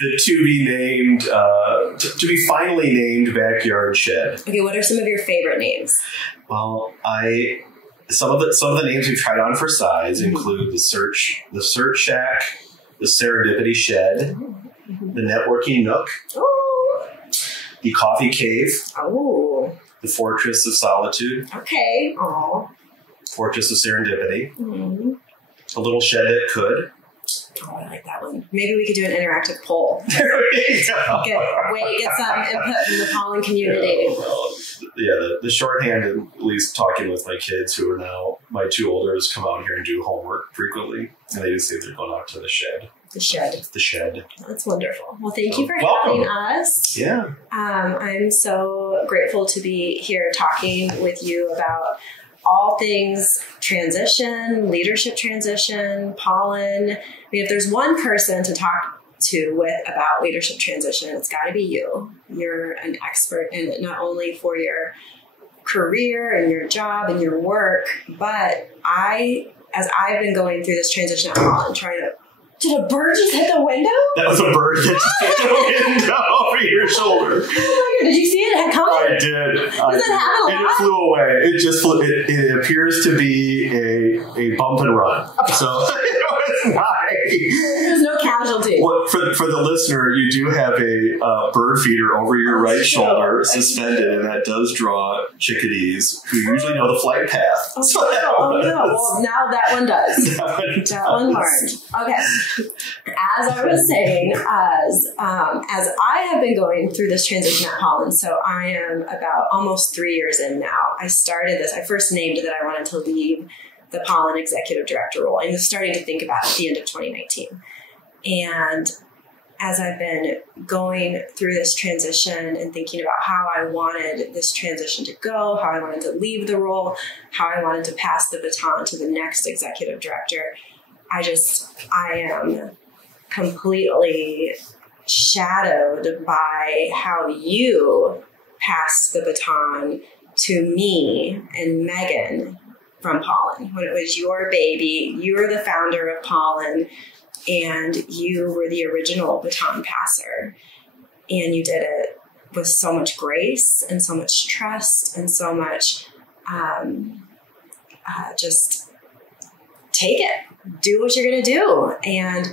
the to be named, to be finally named backyard shed. Okay, what are some of your favorite names? Well, some of the names we've tried on for size include the Search Shack, the Serendipity Shed, the Networking Nook, the Coffee Cave, the Fortress of Solitude, Fortress of Serendipity, the Little Shed That Could. Oh, I like that one. Maybe we could do an interactive poll. Get some input from the Pollen community. The shorthand, at least talking with my kids who are now, my two olders come out here and do homework frequently, and they just say they're going out to the shed. The shed. That's wonderful. Well, thank you for having us. Yeah. I'm so grateful to be here talking with you about all things transition, leadership transition, Pollen. I mean, if there's one person to talk with about leadership transition, it's got to be you. You're an expert in it, not only for your career and your job and your work, but as I've been going through this transition at Pollen, did a bird just hit the window? That was a bird that just hit the window over your shoulder. Oh my God, did you see it? It had come? I did. Does it happen a lot? And it flew away. It just flew. It appears to be a bump and run. So there's no casualty. Well, for the listener, you do have a bird feeder over your right shoulder suspended, and that does draw chickadees who usually know the flight path. Oh no. Well, now that one does. That one learned. Okay. As I was saying, as I have been going through this transition at Pollen, so I am about almost 3 years in now. I first named that I wanted to leave the Pollen executive director role. I was starting to think about it at the end of 2019. And as I've been going through this transition and thinking about how I wanted this transition to go, how I wanted to leave the role, how I wanted to pass the baton to the next executive director, I am completely shadowed by how you passed the baton to me and Megan from Pollen. When it was your baby, you were the founder of Pollen, and you were the original baton passer. And you did it with so much grace and so much trust and so much just take it. Do what you're going to do. And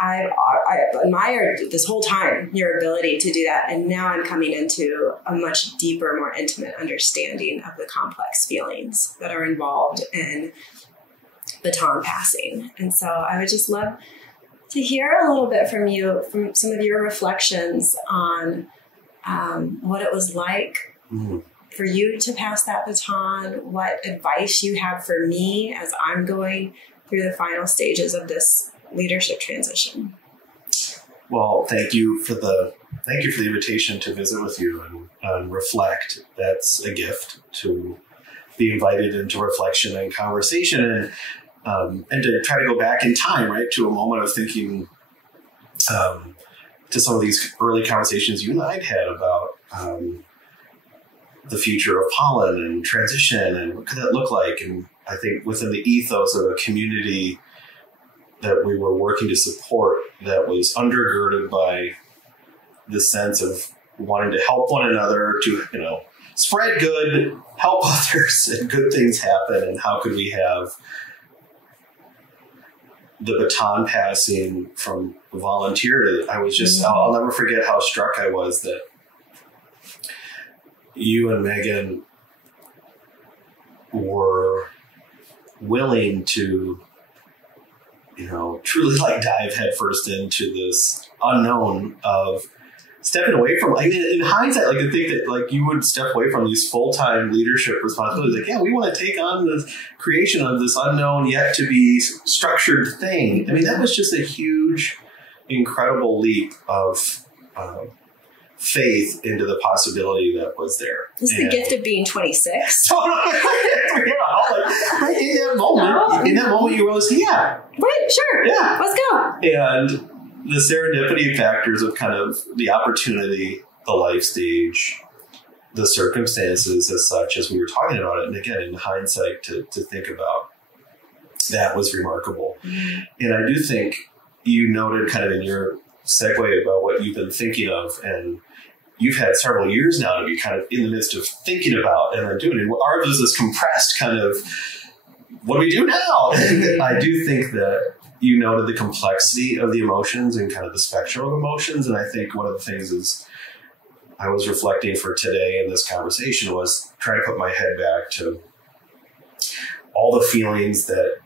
I admired this whole time your ability to do that. And now I'm coming into a much deeper, more intimate understanding of the complex feelings that are involved in baton passing. And so I would just love to hear a little bit from you, from some of your reflections on what it was like for you to pass that baton, what advice you have for me as I'm going through the final stages of this leadership transition. Well, thank you for the invitation to visit with you and reflect. That's a gift, to be invited into reflection and conversation, and to try to go back in time, right, to a moment of thinking, to some of these early conversations you and I had about the future of Pollen and transition and what could that look like. And I think within the ethos of a community that we were working to support, that was undergirded by the sense of wanting to help one another, to, spread good, help others, and good things happen. And how could we have the baton passing from volunteer to, I was just, I'll never forget how struck I was that you and Megan were willing to, truly dive headfirst into this unknown of stepping away from, in hindsight, to think that you would step away from these full-time leadership responsibilities. We want to take on the creation of this unknown yet to be structured thing. That was just a huge, incredible leap of faith into the possibility that was there. It's the gift of being 26. In that moment, you realize, right, sure, let's go. And the serendipity factors of kind of the opportunity, the life stage, the circumstances as such, as we were talking about it. And again, in hindsight, to think about that was remarkable. And I do think you noted kind of in your segue about what you've been thinking of, and you've had several years now to be kind of in the midst of thinking about and then doing it. Ours is this compressed kind of, what do we do now? I do think that you noted the complexity of the emotions and kind of the spectrum of emotions. And I think one of the things is I was reflecting for today in this conversation was trying to put my head back to all the feelings that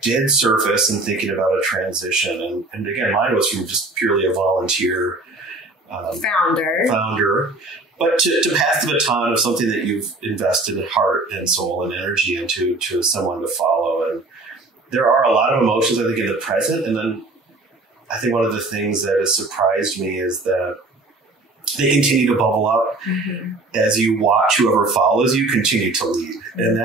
did surface in thinking about a transition. And again, mine was from just purely a volunteer founder. But to pass the baton of something that you've invested heart and soul and energy into to someone to follow. And there are a lot of emotions, I think, in the present. And then I think one of the things that has surprised me is that they continue to bubble up as you watch whoever follows you continue to lead. And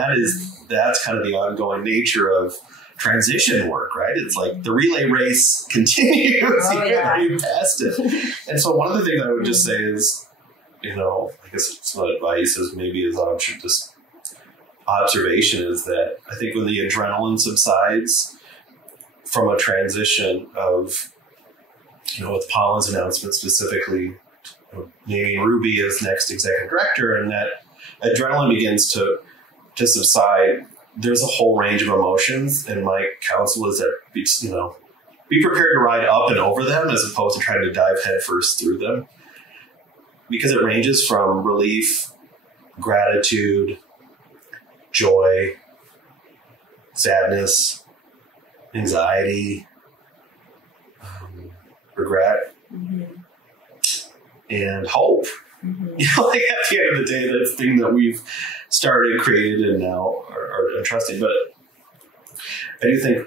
that's kind of the ongoing nature of transition work, right? It's like the relay race continues even though you passed it. And so one of the things I would just say is, I guess it's not advice, as maybe as just observation, is that I think when the adrenaline subsides from a transition of, with Pollen's announcement specifically, naming Ruby as next executive director, and that adrenaline begins to subside, there's a whole range of emotions, and my counsel is that be prepared to ride up and over them as opposed to trying to dive headfirst through them, because it ranges from relief, gratitude, joy, sadness, anxiety, regret, and hope. Like at the end of the day, that thing that we've started, created, and now are entrusting. But I do think,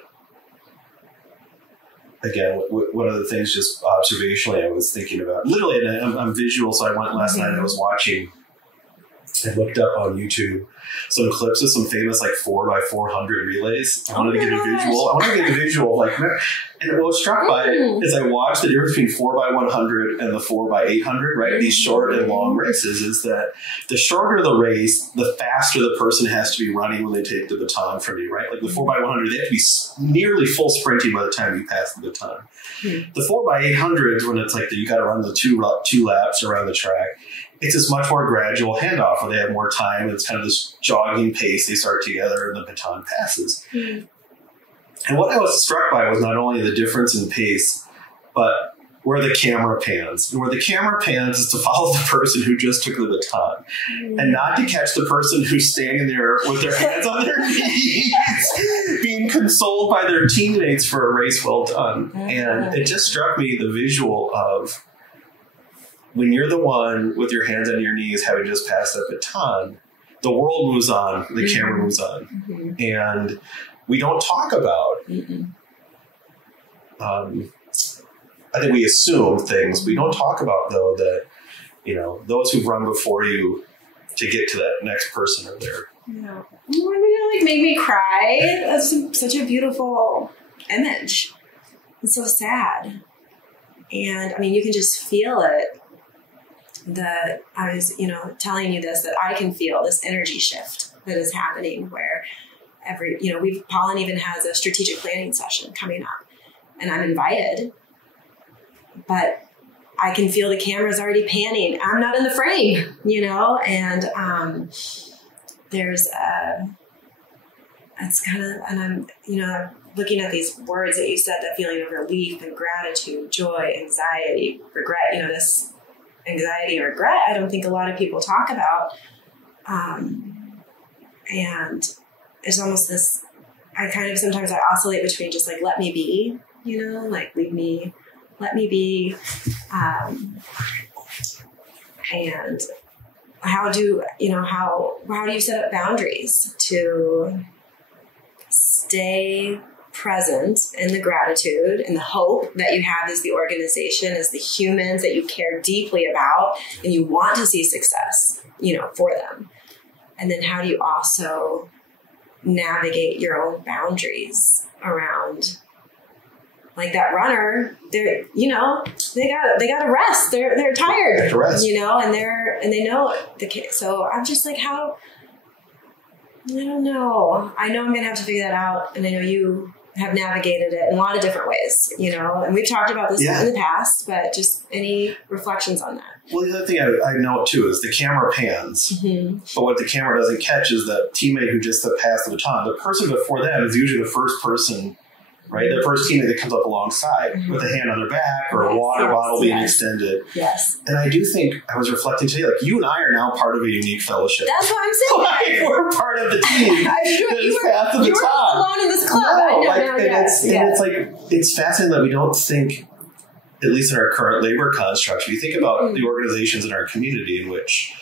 again, one of the things just observationally I was thinking about, literally, and I'm visual, so I went last night and I was watching and looked up on YouTube some clips of some famous 4x400 relays. I wanted to get a visual. And what I was struck by is I watched the difference between 4x100 and the 4x800, right? These short and long races, is that the shorter the race, the faster the person has to be running when they take the baton from you, right? Like the 4x100, they have to be nearly full sprinting by the time you pass the baton. The 4x800s, when it's you got to run the two laps around the track, it's this much more gradual handoff where they have more time. It's kind of this jogging pace. They start together and the baton passes. And what I was struck by was not only the difference in pace, but where the camera pans. And where the camera pans is to follow the person who just took the baton and not to catch the person who's standing there with their hands on their knees being consoled by their teammates for a race well done. And it just struck me, the visual of when you're the one with your hands on your knees having just passed that baton, the world moves on, the camera moves on. And we don't talk about, I think we assume things. We don't talk about, though, that, those who've run before you to get to that next person are there. Yeah. It made me cry. That's such a beautiful image. It's so sad. And, you can just feel it. That I was, telling you this, that I can feel this energy shift that is happening where Pollen even has a strategic planning session coming up and I'm invited, but I can feel the camera's already panning. I'm not in the frame, and there's it's kind of, and I'm, looking at these words that you said, that feeling of relief and gratitude, joy, anxiety, regret, this anxiety and regret, I don't think a lot of people talk about. And it's almost this, sometimes I oscillate between just let me be, leave me, let me be. And how do you set up boundaries to stay present in the gratitude and the hope that you have as the organization, as the humans that you care deeply about and you want to see success, for them. And then how do you also navigate your own boundaries around that runner? They're, they got to rest. They're tired, they have to rest. And they know so I'm just how, I don't know. I know I'm going to have to figure that out. And I know you have navigated it in a lot of different ways, and we've talked about this in the past, but just any reflections on that? Well, the other thing I note too is the camera pans, but what the camera doesn't catch is the teammate who just passed the baton. The person before them is usually the first person, right? The first teammate that comes up alongside with a hand on their back or a water bottle being extended. Yes. And I do think, I was reflecting today, like, you and I are now part of a unique fellowship. That's what I'm saying. Like, we're part of the team that has passed the baton. You were alone in this club. It's fascinating that we don't think, at least in our current labor construct, we think about the organizations in our community in which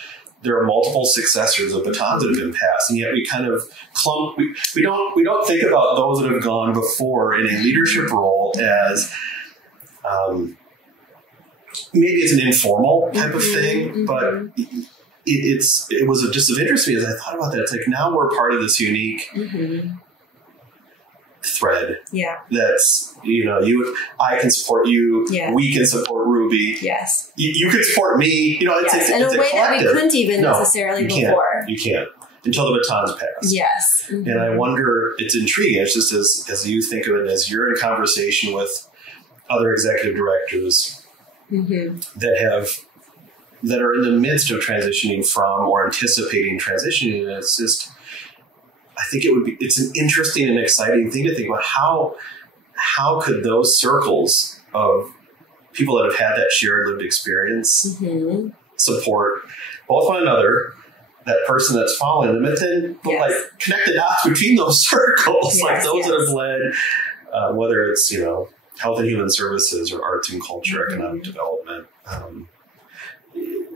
there are multiple successors of batons that have been passed, and yet we kind of clump. We don't think about those that have gone before in a leadership role as maybe it's an informal type of thing, but it was just of interest to me as I thought about that. It's like, now we're part of this unique thread. Yeah. That's, I can support you. Yeah. We can support Ruby. Yes. You can support me. It's in a way that we couldn't even necessarily before. You can't until the baton's passed. Yes. Mm-hmm. And I wonder, it's intriguing. It's just as you think of it, as you're in conversation with other executive directors that are in the midst of transitioning from or anticipating transitioning, and it's just, I think it's an interesting and exciting thing to think about how could those circles of people that have had that shared lived experience support both one another, that person that's following them, and then connect the dots between those circles, like those that have led, whether it's, health and human services or arts and culture, economic development,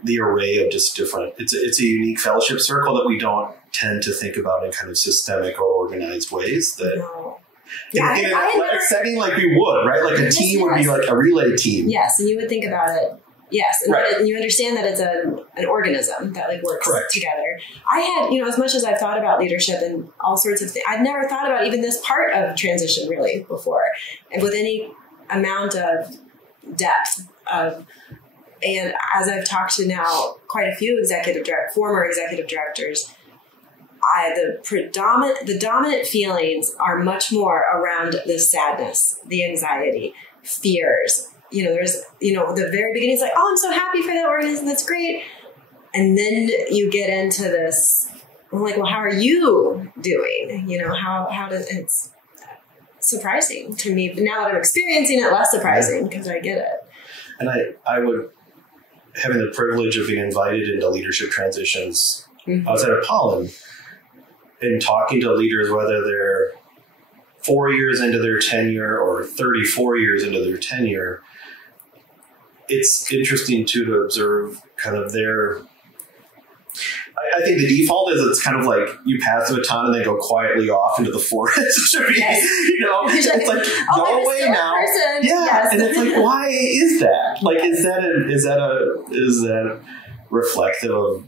the array of just different, it's a unique fellowship circle that we don't tend to think about in kind of systemic or organized ways that in a setting like we would, right? Like a team would be like a relay team. Yes. And you would think about it. Yes. And, and you understand that it's an organism that works together. I had, as much as I've thought about leadership and all sorts of things, I've never thought about even this part of transition really before, and with any amount of depth of. And as I've talked to now quite a few former executive directors, the dominant feelings are much more around the sadness, the anxiety, fears. There's, the very beginning is like, oh, I'm so happy for that organization. That's great. And then you get into this, I'm like, well, how are you doing? It's surprising to me. But now that I'm experiencing it, less surprising because I get it. And I would, having the privilege of being invited into leadership transitions outside of Pollen and talking to leaders, whether they're 4 years into their tenure or 34 years into their tenure, it's interesting too to observe kind of their. I think the default is it's kind of like you pass the baton and they go quietly off into the forest. It's like, go away now. Person. Yeah. Yes. And it's like, why is that? Like, is that reflective of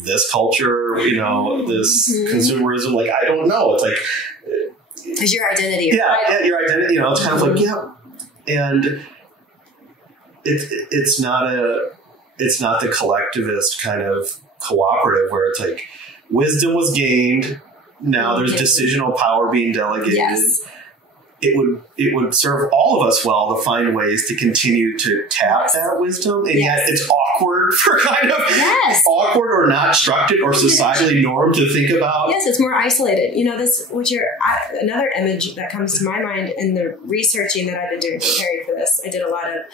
this culture, this consumerism? Like, I don't know. It's like, it's your identity. Your identity, it's kind of like, and it's not the collectivist kind of cooperative where it's like wisdom was gained, now there's decisional power being delegated. Yes. It would serve all of us well to find ways to continue to tap that wisdom, and yet it's awkward for kind of awkward or not structured or societally normed to think about. Yes, it's more isolated. Another image that comes to my mind in the researching that I've been doing preparing for this. I did a lot of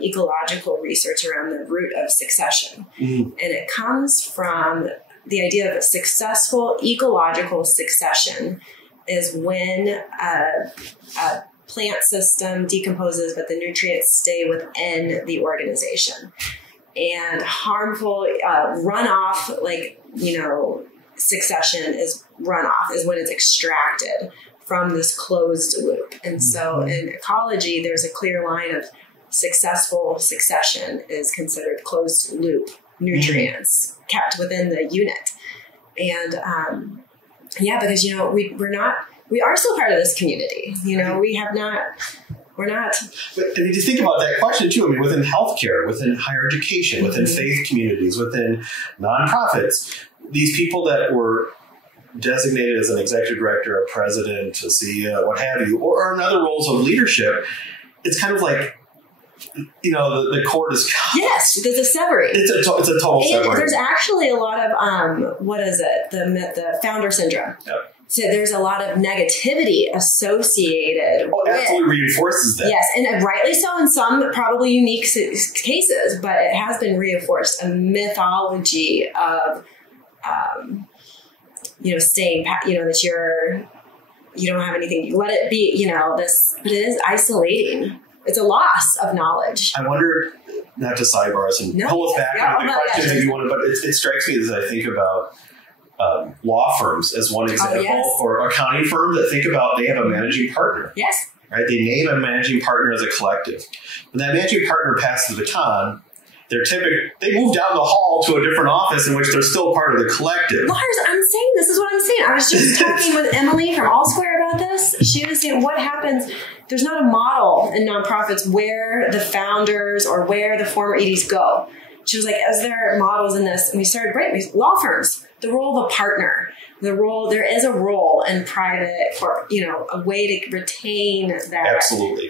ecological research around the root of succession, and it comes from the idea of a successful ecological succession is when a plant system decomposes, but the nutrients stay within the organization. And harmful runoff, succession is when it's extracted from this closed loop. And so in ecology, there's a clear line of successful succession is considered closed loop nutrients kept within the unit. And because we are still part of this community. We're not. But I mean, to think about that question too, within healthcare, within higher education, within faith communities, within nonprofits, these people that were designated as an executive director, a president, a CEO, what have you, or in other roles of leadership, it's kind of like, the cord is cut. Yes, there's a severing. It's a total severing. There's actually a lot of, the founder syndrome. Yep. So there's a lot of negativity associated with. Absolutely reinforces that. Yes, and rightly so in some probably unique cases, but it has been reinforced, a mythology of, staying, that you don't have anything, you let it be, but it is isolating. It's a loss of knowledge. I wonder, not to sidebar us and pull us back into the questions if you want to, but it strikes me as I think about law firms as one example, or accounting firms that think about, they have a managing partner. Yes. Right? They name a managing partner as a collective. When that managing partner passes the baton, they move down the hall to a different office in which they're still part of the collective. Lars, this is what I'm saying. I was just talking with Emily from All Square about this. She was saying, what happens? There's not a model in nonprofits where the founders or where the former EDs go. She was like, as there are models in this, and we started law firms, the role of a partner, there is a role in private for, a way to retain that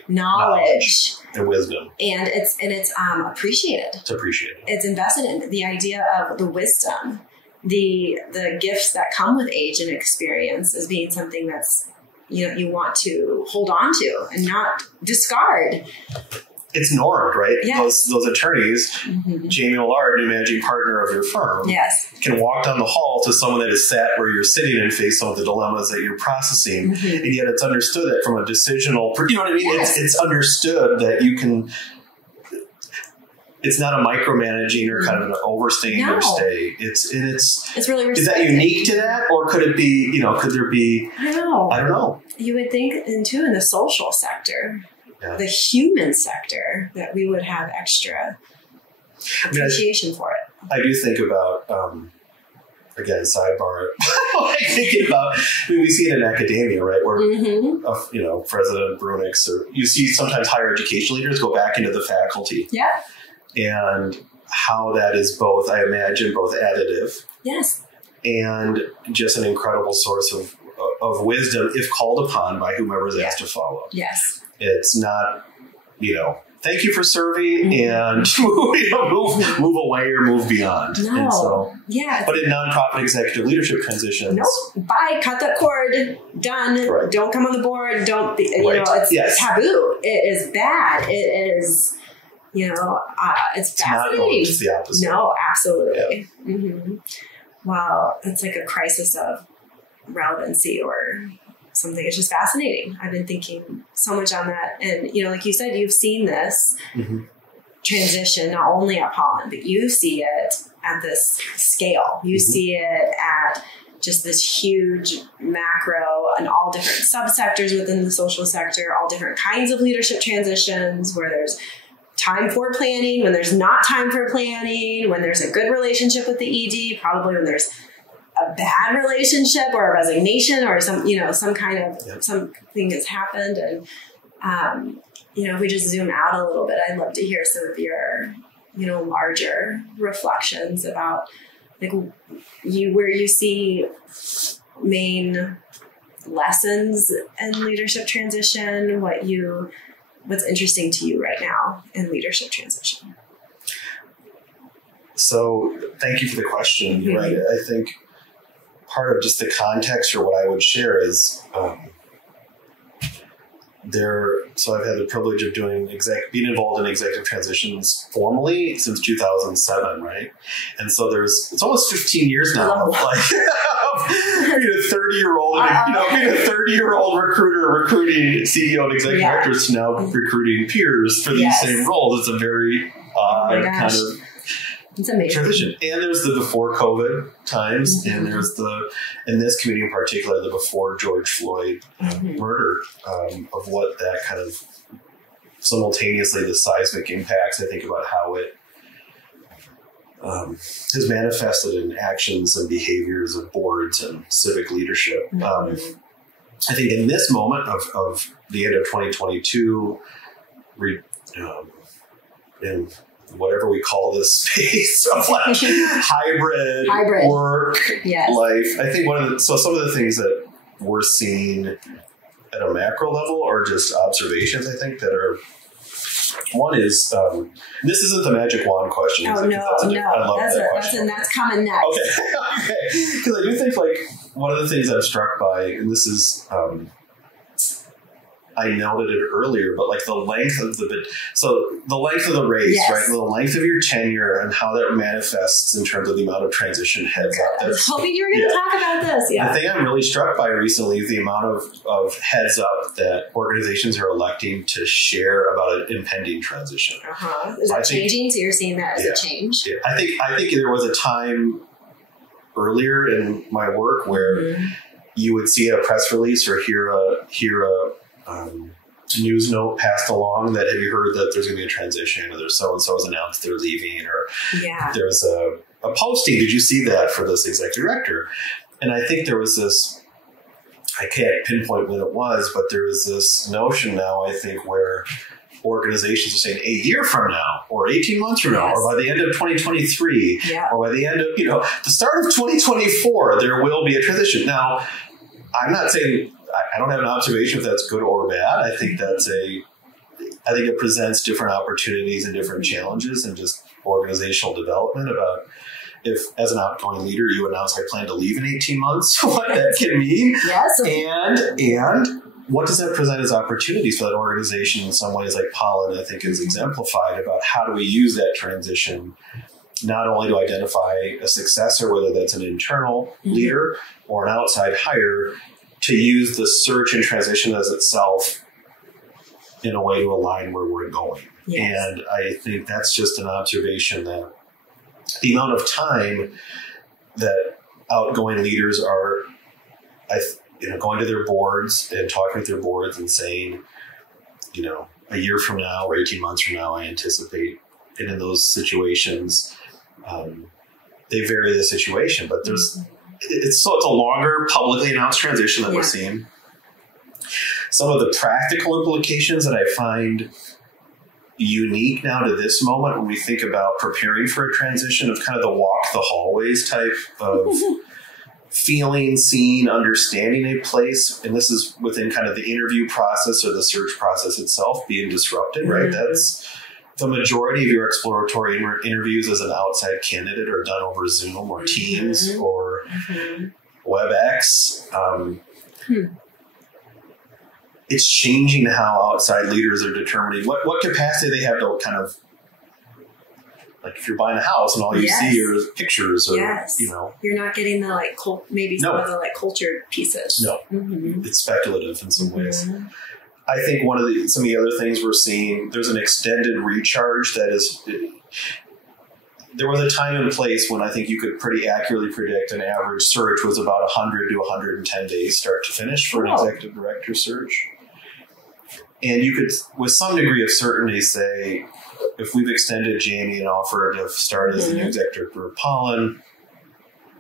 knowledge and wisdom. And it's appreciated. It's appreciated. It's invested in. The idea of the wisdom, the gifts that come with age and experience as being something that's, you want to hold on to and not discard. It's normed, right? Yes. Those attorneys, Jamie Millard, new managing partner of your firm, can walk down the hall to someone that is sat where you're sitting and face some of the dilemmas that you're processing. And yet it's understood that from a decisional, you know what I mean? Yes. It's understood that you can, it's not a micromanaging or kind of an overstaying your stay. It's really respected. Is that unique to that? Or could it be, could there be, I don't know. You would think, and too, in the social sector, the human sector, that we would have extra appreciation for it. I do think about, again, sidebar, we see it in academia, right? Where, President Brunix, or you see sometimes higher education leaders go back into the faculty. Yeah. And how that is both, I imagine, both additive. Yes. And just an incredible source of wisdom if called upon by whomever is asked to follow. Yes. It's not, thank you for serving and move away or move beyond. No. And so, yeah. But in nonprofit executive leadership transitions. Nope. Bye. Cut that cord. Done. Right. Don't come on the board. Don't be, it's taboo. It is bad. It is, it's fascinating. It's the opposite. No, absolutely. Yeah. Wow. It's like a crisis of relevancy or something. It's just fascinating. I've been thinking so much on that. And, like you said, you've seen this transition not only at Pollen, but you see it at this scale. You see it at just this huge macro and all different subsectors within the social sector, all different kinds of leadership transitions where there's time for planning, when there's not time for planning, when there's a good relationship with the ED, probably when there's a bad relationship or a resignation or some kind of something has happened. And, if we just zoom out a little bit, I'd love to hear some of your, larger reflections about where you see main lessons in leadership transition, what's interesting to you right now in leadership transition. So thank you for the question. You're right. I think part of just the context or what I would share is so I've had the privilege of being involved in executive transitions formally since 2007, right? And so it's almost 15 years now of being a 30-year-old recruiter recruiting CEO and executive directors to now recruiting peers for these same roles. It's a very odd kind of it's amazing transition. And there's the before COVID times, and there's in this community in particular, the before George Floyd murder, of what that kind of simultaneously the seismic impacts. I think about how it has manifested in actions and behaviors of boards and civic leadership. I think in this moment of the end of 2022, and whatever we call this space of like hybrid work life. I think some of the things that we're seeing at a macro level are just observations, I think, that are, one is, this isn't the magic wand question. Oh, no. I love that question. That's coming next. Okay. Because I do think, like, one of the things I'm struck by, and this is, I noted it earlier, but like the length of the race, right? The length of your tenure and how that manifests in terms of the amount of transition heads up. I was hoping you were going to talk about this. Yeah. The thing I'm really struck by recently is the amount of heads up that organizations are electing to share about an impending transition. Is that changing? So you're seeing that as a change? Yeah. I think there was a time earlier in my work where you would see a press release or hear a news note passed along that, have you heard that there's going to be a transition, or there's so-and-so has announced they're leaving, or there's a posting, did you see that, for this executive director? And I think there was this, I can't pinpoint when it was, but there is this notion now, I think, where organizations are saying a year from now, or 18 months from now, or by the end of 2023, or by the end of, the start of 2024, there will be a transition. Now, I'm not saying, I don't have an observation if that's good or bad. I think it presents different opportunities and different challenges and just organizational development about, if as an outgoing leader you announce I plan to leave in 18 months, what that can mean. Yes. And what does that present as opportunities for that organization in some ways, like Pollen, I think, is exemplified about how do we use that transition not only to identify a successor, whether that's an internal leader or an outside hire, to use the search and transition as itself in a way to align where we're going. Yes. And I think that's just an observation that the amount of time that outgoing leaders are going to their boards and talking with their boards and saying, a year from now or 18 months from now, I anticipate, and in those situations, they vary the situation, but it's a longer publicly announced transition that we're seeing. Some of the practical implications that I find unique now to this moment when we think about preparing for a transition, of kind of the walk the hallways type of feeling, seeing, understanding a place. And this is within kind of the interview process or the search process itself being disrupted, right? That's the majority of your exploratory interviews as an outside candidate are done over Zoom or Teams or WebEx. It's changing how outside leaders are determining what capacity they have to kind of, like, if you're buying a house and all you see are pictures, or you're not getting the some of the cultured pieces. No, it's speculative in some ways. I think some of the other things we're seeing, there's an extended recharge that is. There was a time and place when I think you could pretty accurately predict an average search was about 100 to 110 days start to finish for an executive director search. And you could, with some degree of certainty, say, if we've extended Jamie an offer to start as the new executive director of Pollen,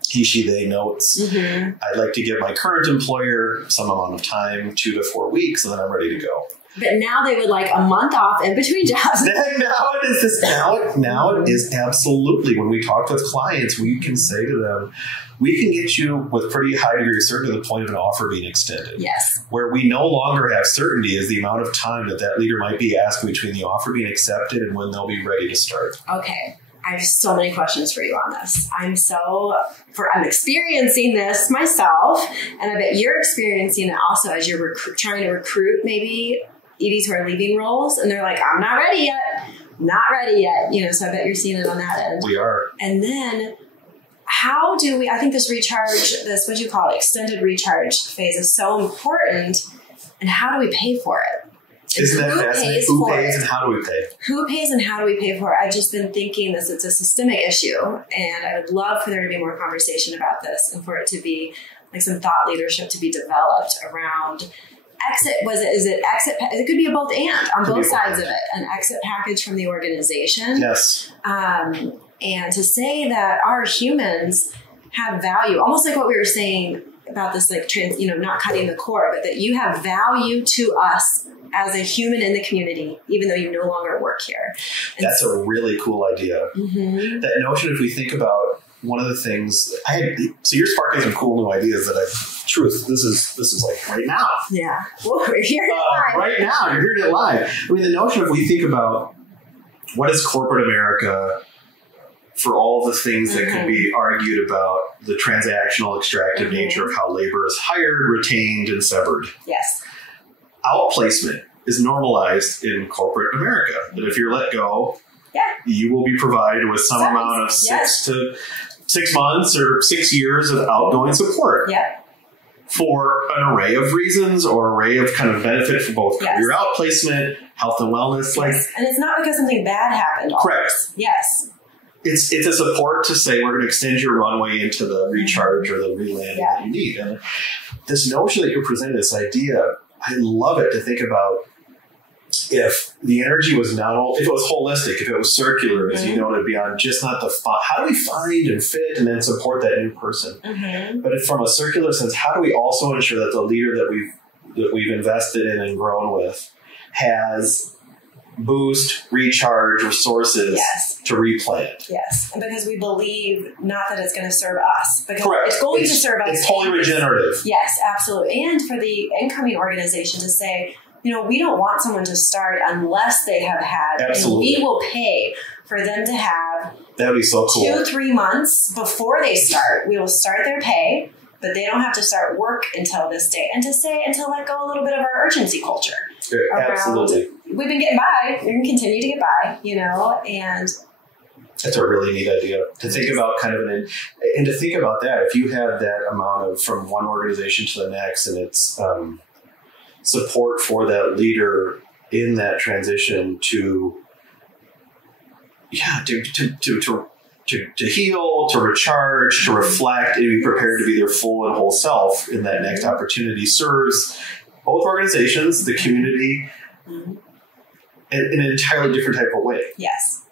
he, she, they notes, I'd like to give my current employer some amount of time, 2 to 4 weeks, and then I'm ready to go. But now they would like a month off in between jobs. Now it is absolutely, when we talk with clients, we can say to them, we can get you with pretty high degree of certainty to the point of an offer being extended. Yes. Where we no longer have certainty is the amount of time that leader might be asked between the offer being accepted and when they'll be ready to start. Okay. I have so many questions for you on this. I'm experiencing this myself, and I bet you're experiencing it also as you're trying to recruit maybe EDs who are leaving roles, and they're like, I'm not ready yet. So I bet you're seeing it on that end. We are. And then how do we, I think this what you call it, extended recharge phase is so important, and how do we pay for it? Isn't that fascinating? Who pays and how do we pay? Who pays and how do we pay for it? I've just been thinking it's a systemic issue, and I would love for there to be more conversation about this and for it to be like some thought leadership to be developed around exit. Is it exit? It could be a both and on both sides of it. An exit package from the organization. Yes. And to say that our humans have value, almost like what we were saying about this, like not cutting the cord, but that you have value to us as a human in the community, even though you no longer work here. And that's a really cool idea. Mm-hmm. That notion, if we think about one of the things, so you're sparking some cool new ideas that this is like right now. Yeah. Well, we're here live. Right now, you're hearing it live. I mean, the notion, if we think about what is corporate America, for all the things that could be argued about the transactional, extractive nature of how labor is hired, retained, and severed. Yes. Outplacement is normalized in corporate America. That if you're let go, you will be provided with some amount of 6 months or 6 years of outgoing support. For an array of reasons or array of kind of benefit for both career outplacement, health and wellness. And it's not because something bad happened. Correct. Yes. It's a support to say we're going to extend your runway into the recharge or the relanding that you need. And this notion that you're presenting, this idea, I love it to think about if the energy was if it was holistic, if it was circular, as you noted, beyond just not how do we find and fit and then support that new person? But if from a circular sense, how do we also ensure that the leader that we've invested in and grown with has boost, recharge, resources to replant. Yes. And because we believe not that it's going to serve us, because it's going to serve us. It's totally regenerative. Yes, absolutely. And for the incoming organization to say, we don't want someone to start unless they have had, absolutely. And we will pay for them to have that'd be so cool. 2-3 months before they start. We will start their pay, but they don't have to start work until this date. And to let go a little bit of our urgency culture. Absolutely. We've been getting by. We can continue to get by, and that's a really neat idea to think about and to think about that. If you had that amount of from one organization to the next and it's support for that leader in that transition to heal, to recharge, to reflect, and be prepared to be their full and whole self in that next opportunity serves both organizations, the community, in an entirely different type of way. Yes.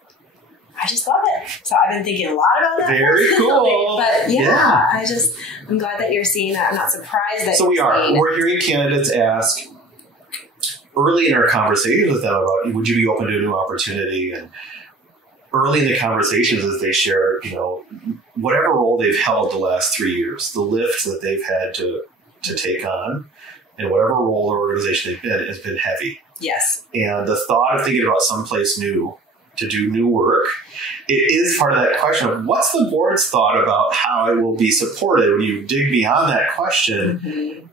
I just love it. So I've been thinking a lot about that. Very cool. But I'm glad that you're seeing that. I'm not surprised that we're hearing candidates ask early in our conversations with them about, would you be open to a new opportunity? And early in the conversations as they share, whatever role they've held the last 3 years, the lift that they've had to take on, and whatever role or organization they've been has been heavy. Yes. And the thought of thinking about someplace new to do new work, it is part of that question of what's the board's thought about how I will be supported. When you dig beyond that question,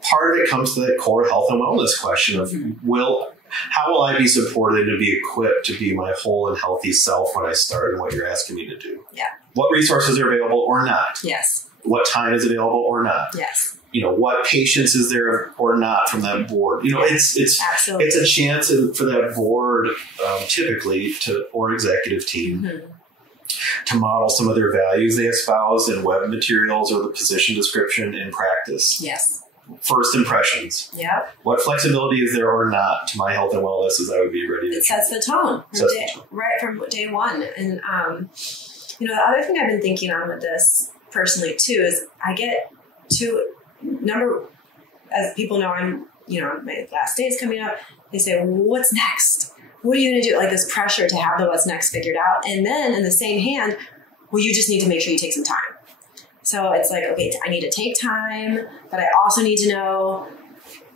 part of it comes to that core health and wellness question of how will I be supported to be equipped to be my whole and healthy self when I start and what you're asking me to do? Yeah. What resources are available or not? Yes. What time is available or not? Yes. What patience is there or not from that board? It's a chance for that board, typically, or executive team, to model some of their values they espouse in web materials or the position description in practice. Yes. First impressions. Yep. What flexibility is there or not to my health and wellness as I would be ready to. It sets the tone right from day one. And the other thing I've been thinking on with this personally too is I get to as people know, I'm, my last day is coming up. They say, well, what's next? What are you going to do? Like this pressure to have the what's next figured out. And then in the same hand, well, you just need to make sure you take some time. So it's like, okay, I need to take time, but I also need to know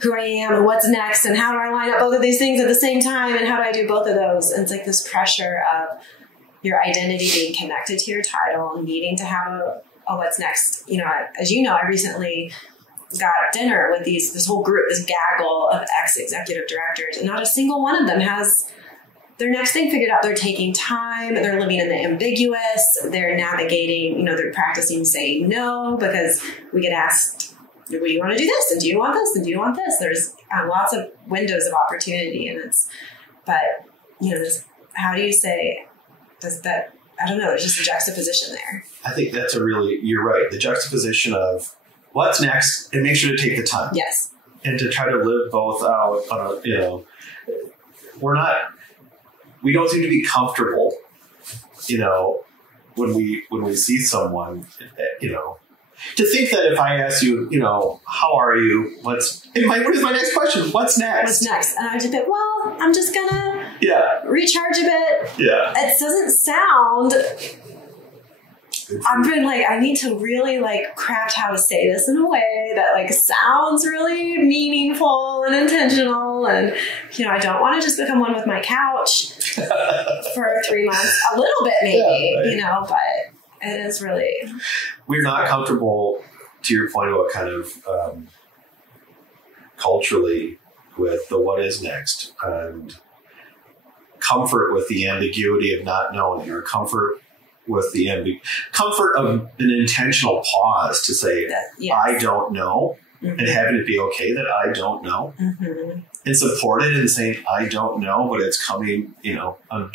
who I am and what's next and how do I line up both of these things at the same time and how do I do both of those? And it's like this pressure of your identity being connected to your title and needing to have a what's next. As you know, I recently got dinner with this whole group, this gaggle of ex-executive directors, and not a single one of them has their next thing figured out. They're taking time, they're living in the ambiguous, they're navigating, they're practicing saying no because we get asked, do you want to do this? And do you want this? And do you want this? There's lots of windows of opportunity this, how do you say, I don't know, there's just a juxtaposition there. I think that's you're right. The juxtaposition of what's next and make sure to take the time. Yes. And to try to live both out on we don't seem to be comfortable, when we see someone, To think that if I ask you, how are you? What is my next question? What's next? What's next? And I just be, well, I'm just gonna recharge a bit. Yeah. It doesn't sound. I've been I need to really craft how to say this in a way that sounds really meaningful and intentional. And, I don't want to just become one with my couch for 3 months, a little bit maybe, but it is really. We're not comfortable, to your point about kind of culturally with the what is next and comfort with the ambiguity of not knowing or comfort with the comfort of an intentional pause to say, I don't know, and having it be okay that I don't know, and support it in saying, I don't know, but it's coming, I'm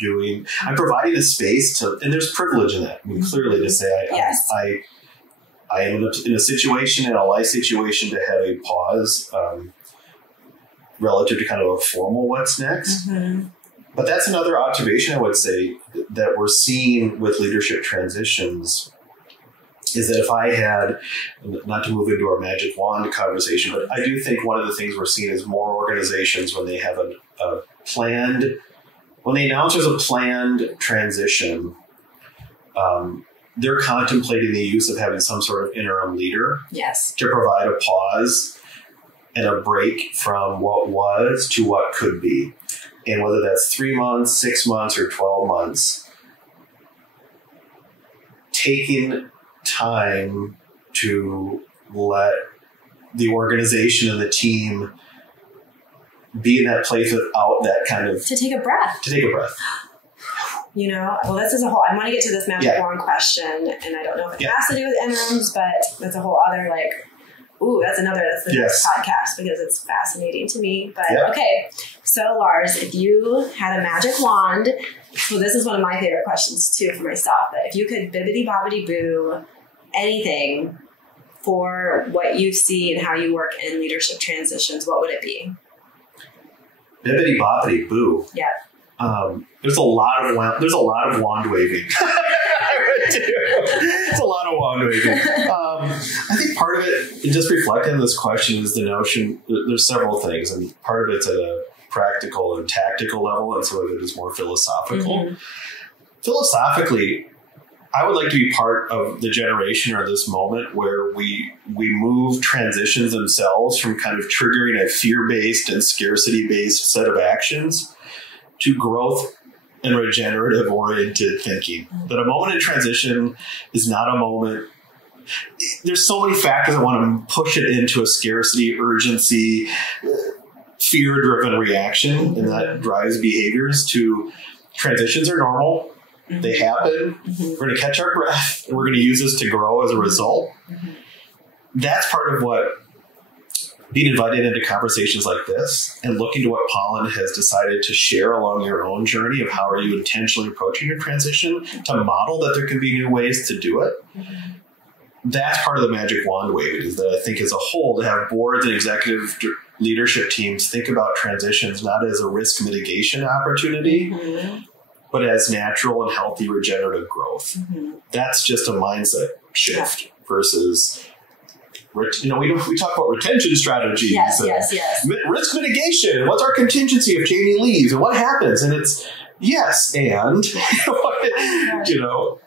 providing a space to, and there's privilege in that. I mean, clearly to say, I am in a situation, in a life situation, to have a pause relative to kind of a formal what's next. But that's another observation I would say that we're seeing with leadership transitions is that if I had, not to move into our magic wand conversation, but I do think one of the things we're seeing is more organizations when they have when they announce there's a planned transition, they're contemplating the use of having some sort of interim leader to provide a pause and a break from what was to what could be. And whether that's 3 months, 6 months, or 12 months, taking time to let the organization and the team be in that place without that kind of... To take a breath. Well, this is a whole... I want to get to this magic wand question, and I don't know if it has to do with interims, but that's a whole other, that's the next podcast because it's fascinating to me. But okay, so Lars, if you had a magic wand, so this is one of my favorite questions too for myself, but if you could bibbidi bobbidi boo anything for what you see and how you work in leadership transitions, what would it be? Bibbidi bobbidi boo. Yeah. There's a lot of wand waving. It's a lot of wand waving. I think part of it, just reflecting on this question, is the notion there's several things, and part of it's at a practical and tactical level, and some of it is more philosophical. Philosophically, I would like to be part of the generation or this moment where we move transitions themselves from kind of triggering a fear-based and scarcity-based set of actions to growth and regenerative oriented thinking. That a moment in transition is not a moment. There's so many factors that want to push it into a scarcity, urgency, fear-driven reaction, and that drives behaviors to transitions are normal. They happen. We're going to catch our breath, and we're going to use this to grow as a result. That's part of what being invited into conversations like this and looking to what Pollen has decided to share along your own journey of how are you intentionally approaching your transition to model that there can be new ways to do it. That's part of the magic wand wave, is that I think as a whole to have boards and executive leadership teams think about transitions not as a risk mitigation opportunity, but as natural and healthy regenerative growth. That's just a mindset shift versus... we talk about retention strategies. Risk mitigation. What's our contingency if Jamie leaves, and what happens? And it's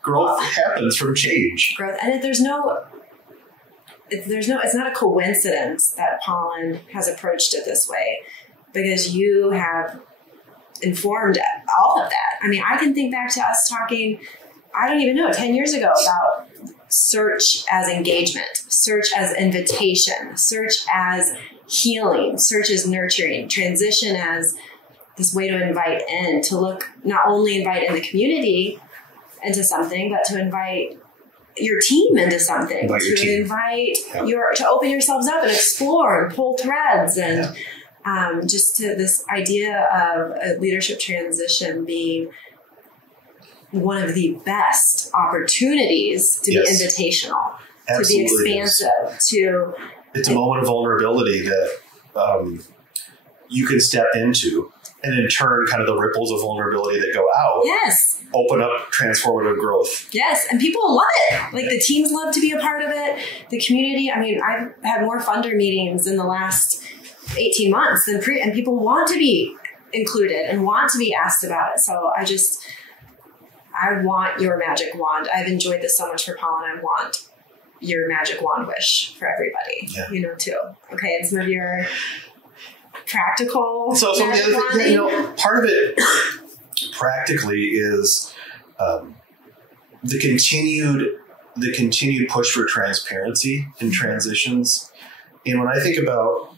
growth happens from change. Growth, and it's not a coincidence that Pollen has approached it this way, because you have informed all of that. I mean, I can think back to us talking, 10 years ago about search as engagement, search as invitation, search as healing, search as nurturing, transition as this way to invite in, to not only invite in the community into something, but to invite your team into something, to open yourselves up and explore and pull threads, and just to this idea of a leadership transition being one of the best opportunities to be invitational, to be expansive, it's a moment of vulnerability that you can step into And in turn, kind of the ripples of vulnerability that go out. Yes. Open up transformative growth. Yes. And people love it. Like the teams love to be a part of it. The community. I mean, I've had more funder meetings in the last 18 months than and people want to be included and want to be asked about it. So I want your magic wand. I've enjoyed this so much for Pollen. I want your magic wand wish for everybody, too. Okay. And some of your practical. So some of the other things, part of it practically is the continued push for transparency in transitions. And when I think about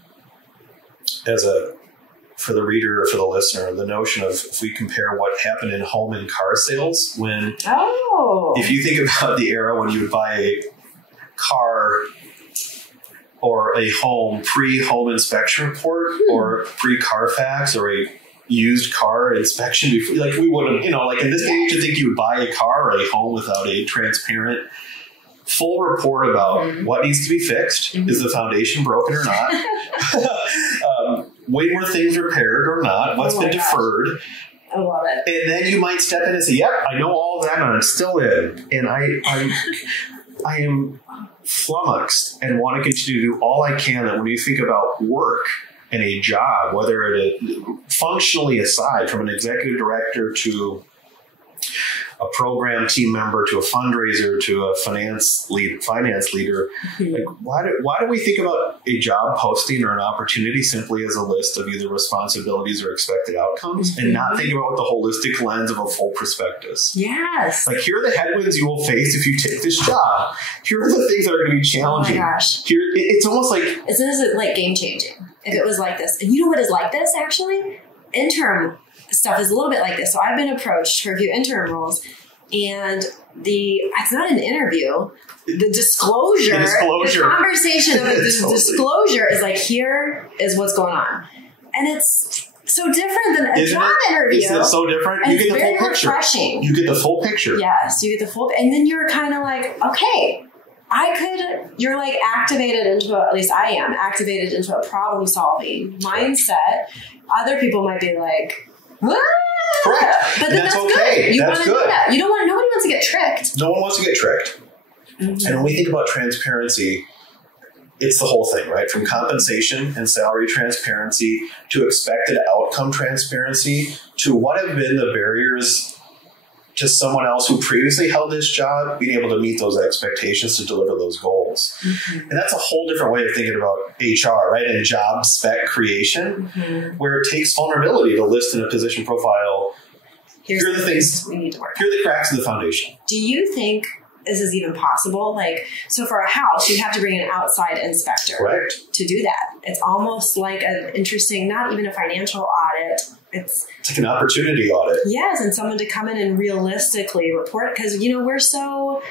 for the reader or for the listener, the notion of if we compare what happened in home and car sales if you think about the era when you would buy a car or a home pre-home inspection report or pre-Carfax or a used car inspection before, like we would have, like in this age, I think you would buy a car or a home without a transparent full report about what needs to be fixed. Is the foundation broken or not? When were things repaired or not? What's been deferred? I love it. And then you might step in and say, yep, I know all of that and I'm still in. And I am flummoxed and want to continue to do all I can that when you think about work and a job, whether it functionally aside from an executive director to a program team member to a fundraiser to a finance leader, like why do we think about a job posting or an opportunity simply as a list of either responsibilities or expected outcomes and not think about the holistic lens of a full prospectus? Yes. Like here are the headwinds you will face if you take this job. Here are the things that are going to be challenging. Oh my gosh. It's almost like... This is like game changing if it was like this. And you know what is like this actually? Interim stuff is a little bit like this. So I've been approached for a few interim roles, and it's not an interview. The disclosure. The conversation of the disclosure is like, here is what's going on. And it's so different than a job interview. Isn't it so different? And you get the full picture. Refreshing. You get the full picture. Yes, you get the full, and then you're kind of like, okay, you're like activated into at least I am activated into a problem solving mindset. Other people might be like, ah! Correct. But then that's okay. Good. That's good. You don't want, nobody wants to get tricked. No one wants to get tricked. And when we think about transparency, it's the whole thing, right? From compensation and salary transparency to expected outcome transparency to what have been the barriers to someone else who previously held this job being able to meet those expectations to deliver those goals. And that's a whole different way of thinking about HR, right? And job spec creation, where it takes vulnerability to list in a position profile. Here are the things we need to work. Here are the cracks in the foundation. Do you think this is even possible? Like, so for a house, you'd have to bring an outside inspector to do that. It's almost like an interesting, not even a financial audit. It's like an opportunity audit. Yes, and someone to come in and realistically report, because, we're so,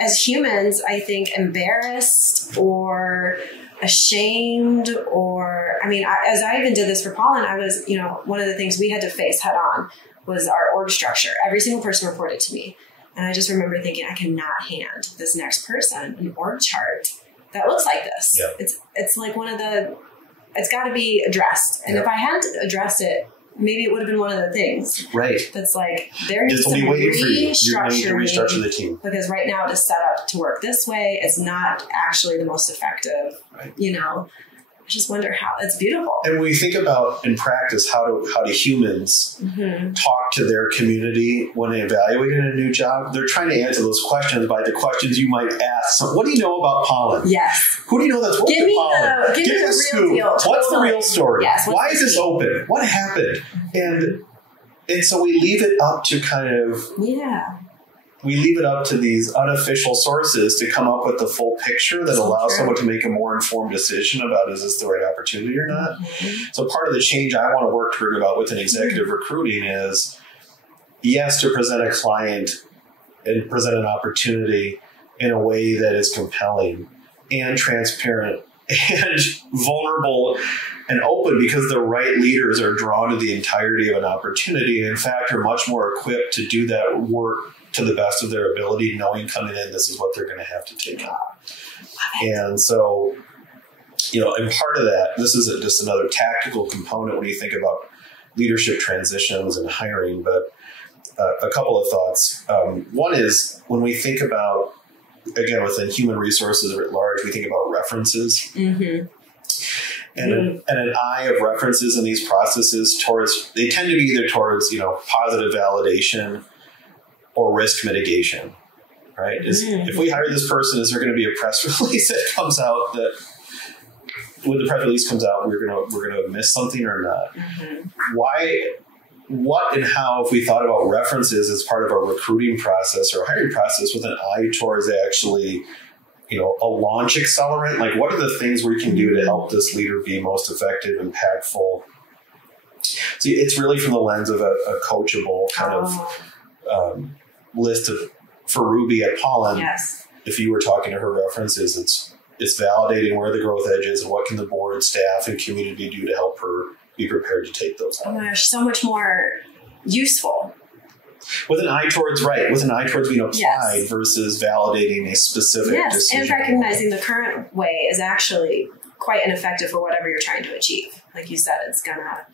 as humans, I think, embarrassed or ashamed or, as I even did this for Pollen, I was, one of the things we had to face head on was our org structure. Every single person reported to me. And I just remember thinking, I cannot hand this next person an org chart that looks like this. Yep. It's like it's got to be addressed. And if I hadn't addressed it, maybe it would have been one of the things. Right. That's like, there needs to be restructure the team. Because right now it is set up to work this way. It's not actually the most effective, I just wonder how. It's beautiful. And when you think about in practice, how do humans talk to their community when they evaluate a new job? They're trying to answer those questions by the questions you might ask. So, what do you know about Pollen? Yes. Who do you know that's worked at Pollen? Give me the scoop. real deal. What's the real story? Yes, why is this open? What happened? And so we leave it up to we leave it up to these unofficial sources to come up with the full picture that allows someone to make a more informed decision about, is this the right opportunity or not? So part of the change I want to work to bring about within executive recruiting is, yes, to present a client and present an opportunity in a way that is compelling and transparent and vulnerable and open, because the right leaders are drawn to the entirety of an opportunity and in fact are much more equipped to do that work to the best of their ability, knowing coming in this is what they're going to have to take on. And so, and part of that, this is just another tactical component when you think about leadership transitions and hiring, but a couple of thoughts. One is when we think about, again, within human resources writ large, we think about references. Mm-hmm. And an eye of references in these processes they tend to be either towards, positive validation or risk mitigation, right? If we hire this person, is there going to be a press release that comes out that when the press release comes out, we're gonna miss something or not? Mm-hmm. What and how, if we thought about references as part of our recruiting process or hiring process with an eye towards actually, a launch accelerant, like what are the things we can do to help this leader be most effective, impactful? See, it's really from the lens of a coachable kind of list for Ruby at Pollen. Yes. If you were talking to her references, it's validating where the growth edge is and what can the board, staff, and community do to help her be prepared to take those on. Oh my gosh, so much more useful. With an eye towards being applied versus validating a specific decision. And recognizing the current way is actually quite ineffective for whatever you're trying to achieve. Like you said, it's gonna,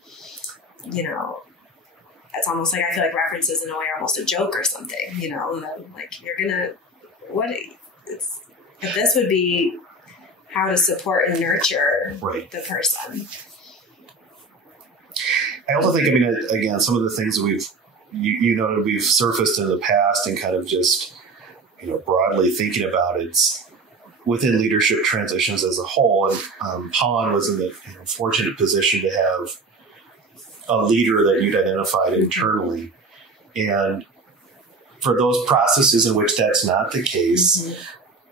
it's almost like I feel like references in a way are almost a joke or something, like you're gonna, if this would be how to support and nurture the person. I also think, again, some of the things that we've surfaced in the past and kind of just, broadly thinking about it's within leadership transitions as a whole. And Pollen was in the fortunate position to have a leader that you'd identified internally. And for those processes in which that's not the case, mm-hmm.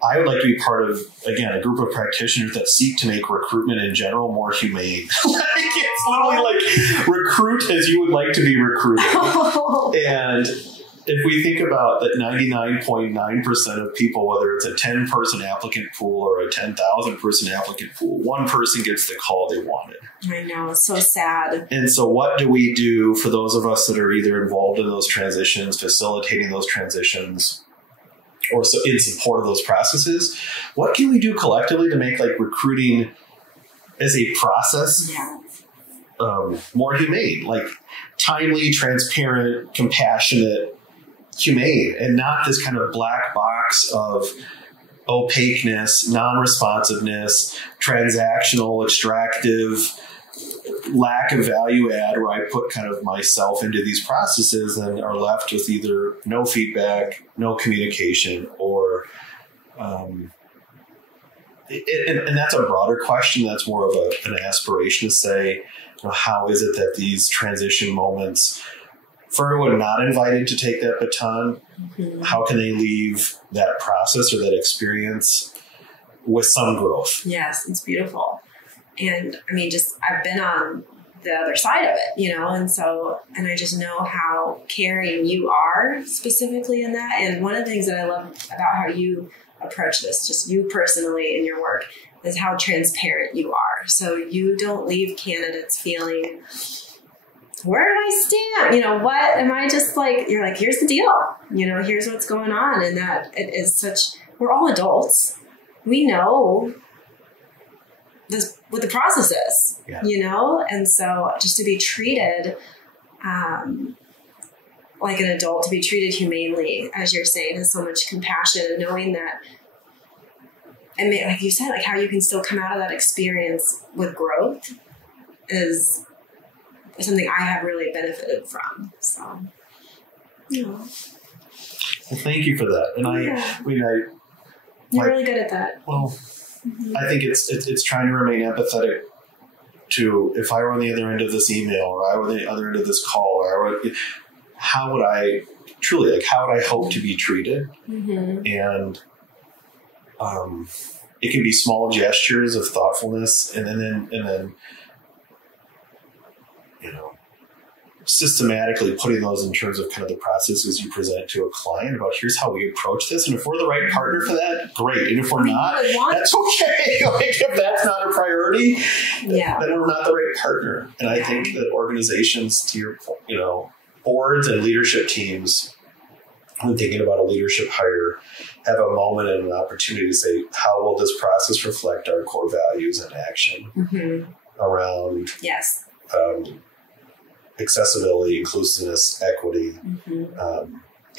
I would like to be part of, again, a group of practitioners that seek to make recruitment in general more humane. It's literally like recruit as you would like to be recruited. And if we think about that 99.9% of people, whether it's a 10-person applicant pool or a 10,000-person applicant pool, one person gets the call they wanted. I know, it's so sad. And so what do we do for those of us that are either involved in those transitions, facilitating those transitions, or so in support of those processes? What can we do collectively to make recruiting as a process more humane, like timely, transparent, compassionate, humane, and not this kind of black box of opaqueness, non-responsiveness, transactional, extractive, lack of value add, where I put kind of myself into these processes and are left with either no feedback, no communication, or and that's a broader question. That's more of an aspiration to say, how is it that these transition moments, for everyone not invited to take that baton, mm-hmm. how can they leave that process or that experience with some growth? Yes, it's beautiful. And I've been on the other side of it, and I just know how caring you are specifically in that. And one of the things that I love about how you approach this, just you personally in your work, is how transparent you are. So you don't leave candidates feeling, where do I stand? What am I just like, you're like, here's the deal, here's what's going on. And that it is we're all adults. We know what the process is, and so just to be treated like an adult, to be treated humanely, as you're saying, has so much compassion, and knowing that, and like you said, like how you can still come out of that experience with growth is something I have really benefited from. So, Well, thank you for that. And you're really good at that. Well, mm-hmm. I think it's trying to remain empathetic to, if I were on the other end of this email, or I were on the other end of this call, how would I hope to be treated? Mm-hmm. And it can be small gestures of thoughtfulness, and then systematically putting those in terms of kind of the processes you present to a client about, here's how we approach this. And if we're the right partner for that, great. And if we're not, that's okay. If that's not a priority, then we're not the right partner. And I think that organizations, to your boards and leadership teams, when thinking about a leadership hire, have a moment and an opportunity to say, how will this process reflect our core values and action mm-hmm. around accessibility, inclusiveness, equity,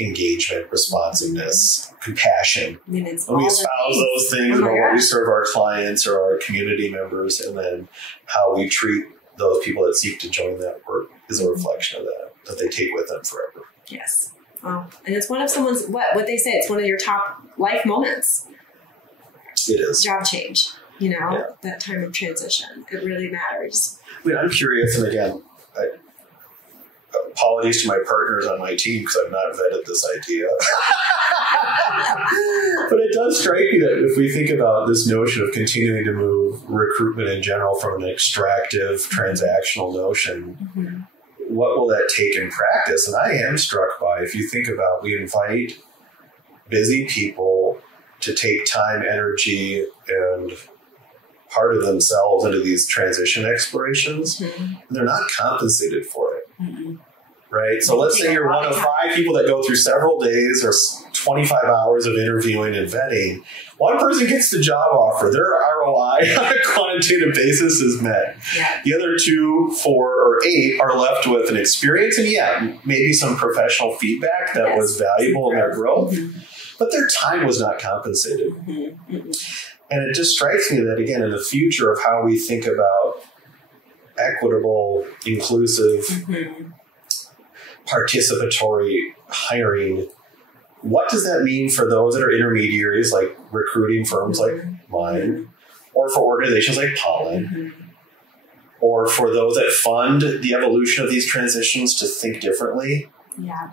engagement, responsiveness, compassion. I mean, it's when we espouse those things about what we serve our clients or our community members, and then how we treat those people that seek to join that work is a reflection of that they take with them forever. Yes. Oh, and it's one of someone's, what they say, it's one of your top life moments. It is. Job change, that time of transition. It really matters. I mean, I'm curious, and again, apologies to my partners on my team because I've not vetted this idea. But it does strike me that if we think about this notion of continuing to move recruitment in general from an extractive, transactional notion, what will that take in practice? And I am struck by, if you think about, we invite busy people to take time, energy, and part of themselves into these transition explorations, and they're not compensated for it. Right? So let's say you're one of 5 people that go through several days or 25 hours of interviewing and vetting. One person gets the job offer. Their ROI on a quantitative basis is met. Yeah. The other 2, 4, or 8 are left with an experience and maybe some professional feedback that was valuable in their growth, but their time was not compensated. And it just strikes me that, again, in the future of how we think about equitable, inclusive, participatory hiring, what does that mean for those that are intermediaries, like recruiting firms like mine, or for organizations like Pollen, or for those that fund the evolution of these transitions to think differently? Yeah.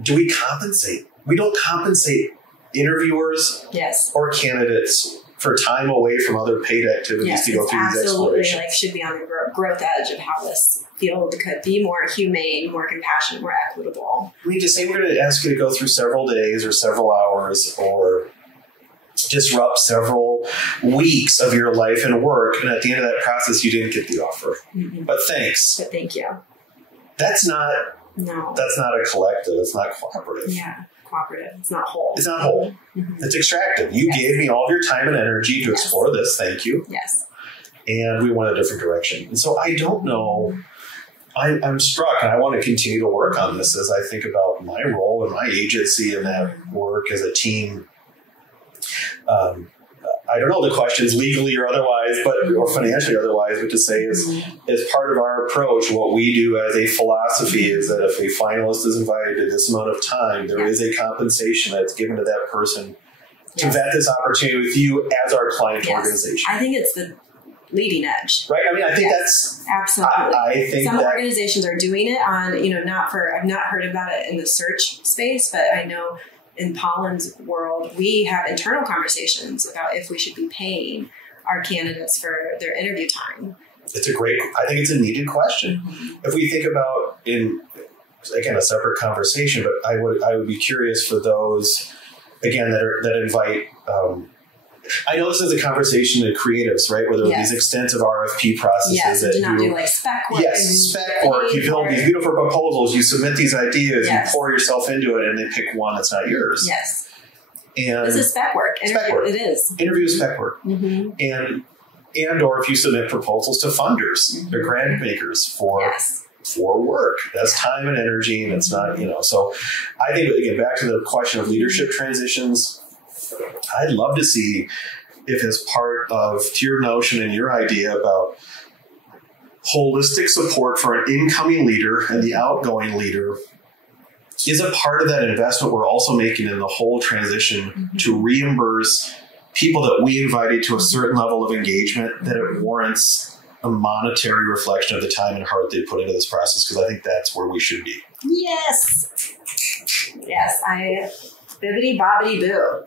Do we compensate? We don't compensate interviewers or candidates for time away from other paid activities to go through these explorations. Absolutely, should be on the growth edge of how this field could be more humane, more compassionate, more equitable. We just say we're going to ask you to go through several days or several hours or disrupt several weeks of your life and work, and at the end of that process, you didn't get the offer. But thanks. But thank you. That's not a collective. It's not cooperative. Yeah. Cooperative. It's not whole. It's not whole. It's extractive. You gave me all of your time and energy to explore this. Thank you. Yes. And we went a different direction. And so I don't know. I'm struck, and I want to continue to work on this as I think about my role and my agency in that work as a team. I don't know the questions legally or otherwise, or financially or otherwise, but to say is as part of our approach, what we do as a philosophy is that if a finalist is invited to this amount of time, there is a compensation that's given to that person to vet this opportunity with you as our client organization. I think it's the leading edge. Right? I mean, I think that's... Absolutely. I think some organizations are doing it on, I've not heard about it in the search space, but I know in Pollen's world, we have internal conversations about if we should be paying our candidates for their interview time. I think it's a needed question. If we think about, again, a separate conversation, but I would be curious for those, again, that invite, I know this is a conversation to creatives, right? Where there are these extensive RFP processes that do not do like spec work. Yes, spec work. You build these beautiful proposals. You submit these ideas. You pour yourself into it, and they pick one that's not yours. Yes. And this is spec work. Spec work. It is. Interview spec work. And or if you submit proposals to funders or grant makers for work, that's time and energy, and it's not, So I think, again, back to the question of leadership transitions. I'd love to see if, as part of your notion and your idea about holistic support for an incoming leader and the outgoing leader is a part of that investment we're also making in the whole transition to reimburse people that we invited to a certain level of engagement, that it warrants a monetary reflection of the time and heart they put into this process, because I think that's where we should be. Yes. Yes. Bibbidi bobbidi boo.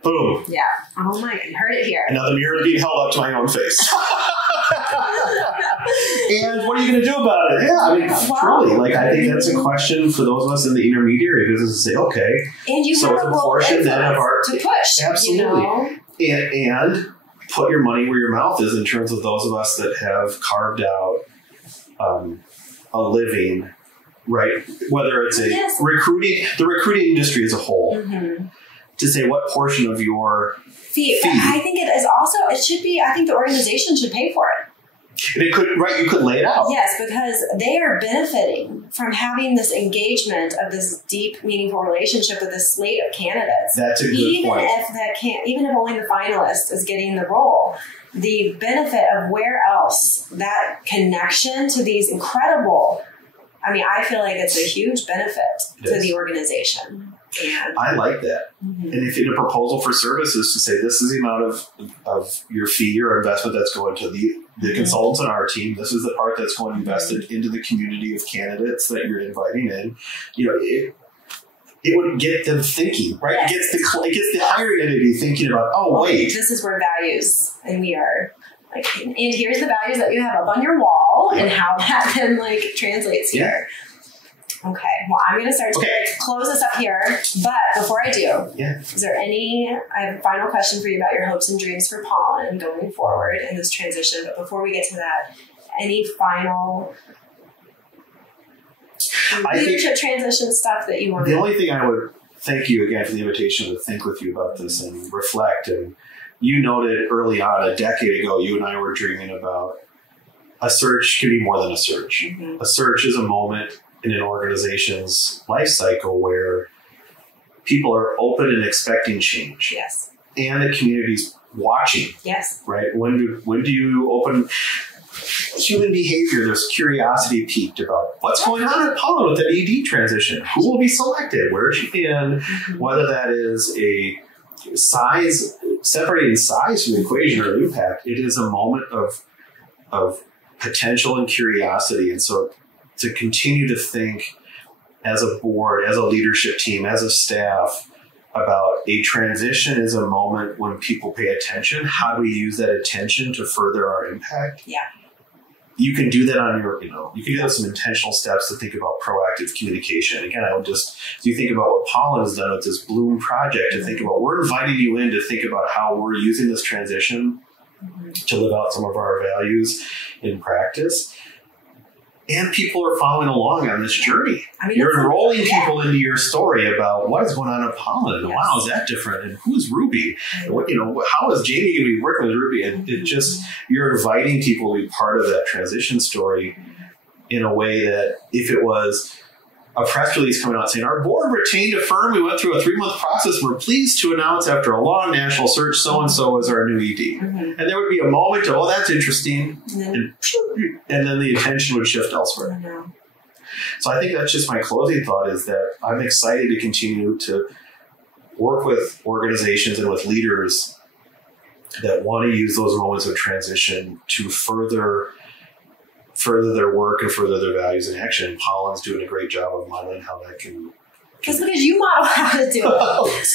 Boom. Yeah. Oh my, you heard it here. Now the mirror being held up to my own face. And what are you going to do about it? Yeah, I mean, truly, I think that's a question for those of us in the intermediary business to say, okay. And you have a portion then of our to push. Absolutely. And put your money where your mouth is in terms of those of us that have carved out a living, right? Whether it's the recruiting industry as a whole. To say what portion of your fee. I think it is also, it should be, I think the organization should pay for it. And it could, right, you could lay it out. Yes, because they are benefiting from having this engagement of this deep, meaningful relationship with this slate of candidates. That's a good point. Even if only the finalist is getting the role, the benefit of where else that connection to these incredible, I mean, I feel like it's a huge benefit to the organization. And I like that. And if in a proposal for services to say, this is the amount of your fee or investment that's going to the consultants on our team, this is the part that's going invested into the community of candidates that you're inviting in, it would get them thinking, right? Yes. It gets the hiring entity thinking about, wait. This is where values, and we are like, and here's the values that you have up on your wall and how that then translates here. Okay, well, I'm going to start to close this up here, but before I do, is there I have a final question for you about your hopes and dreams for Pollen going forward in this transition, but before we get to that, any final leadership transition stuff that you want to... The only thing I would thank you again for the invitation to think with you about this and reflect, and you noted early on, a decade ago, you and I were dreaming about a search can be more than a search. A search is a moment in an organization's life cycle where people are open and expecting change. Yes. And the community's watching. Yes. Right? When do you open human behavior? There's curiosity peaked about what's going on at Pollen with that ED transition. Who will be selected? Where is she in? Whether that is a size, separating size from the equation or impact, it is a moment of potential and curiosity. And so to continue to think as a board, as a leadership team, as a staff, about a transition is a moment when people pay attention. How do we use that attention to further our impact? Yeah. You can do that on your, you can do that with some intentional steps to think about proactive communication. Again, I would just, as you think about what Pollen has done with this Bloom project, to think about, we're inviting you in to think about how we're using this transition to live out some of our values in practice. And people are following along on this journey. I mean, you're enrolling people into your story about what is going on at Pollen. And wow, is that different? And who's Ruby? And what, how is Jamie going to be working with Ruby? And it just, you're inviting people to be part of that transition story in a way that if it was a press release coming out saying, our board retained a firm, we went through a 3-month process, we're pleased to announce after a long national search, so-and-so is our new ED. And there would be a moment of, that's interesting. And then the attention would shift elsewhere. So I think that's just my closing thought, is that I'm excited to continue to work with organizations and with leaders that want to use those moments of transition to further their work and further their values in action. Pollen's doing a great job of modeling how that can... Because you model how to do it.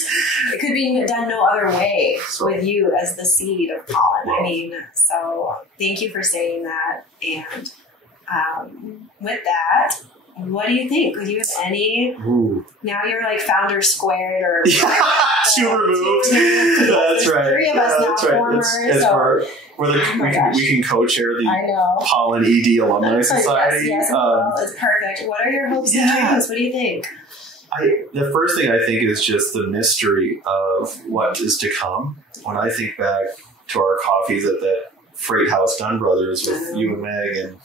It could be done no other way with you as the seed of Pollen. I mean, so thank you for saying that. And with that, what do you think? Do you have any... Now you're like founder squared or... two removed. That's right. 3 of us now former. We can co-chair the Pollen ED Alumni Society. Yes, it's perfect. What are your hopes and dreams? What do you think? The first thing I think is just the mystery of what is to come. When I think back to our coffees at that Freight House Dunn Brothers with you and Meg, and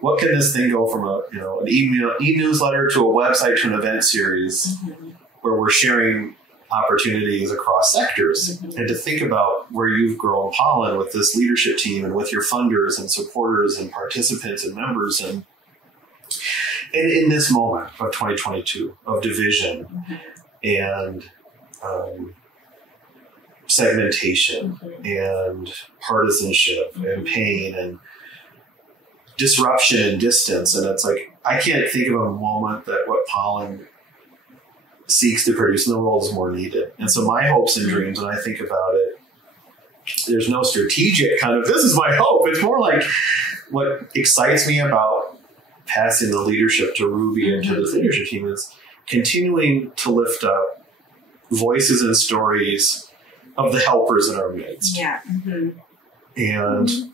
what can this thing go from an e-newsletter to a website to an event series where we're sharing opportunities across sectors, and to think about where you've grown Pollen with this leadership team and with your funders and supporters and participants and members, and in this moment of 2022 of division and segmentation and partisanship and pain and disruption and distance. And it's like, I can't think of a moment that what Pollen seeks to produce in the world is more needed. And so my hopes and dreams, when I think about it, there's no strategic kind of, this is my hope. It's more like what excites me about passing the leadership to Ruby and to this leadership team is continuing to lift up voices and stories of the helpers in our midst. And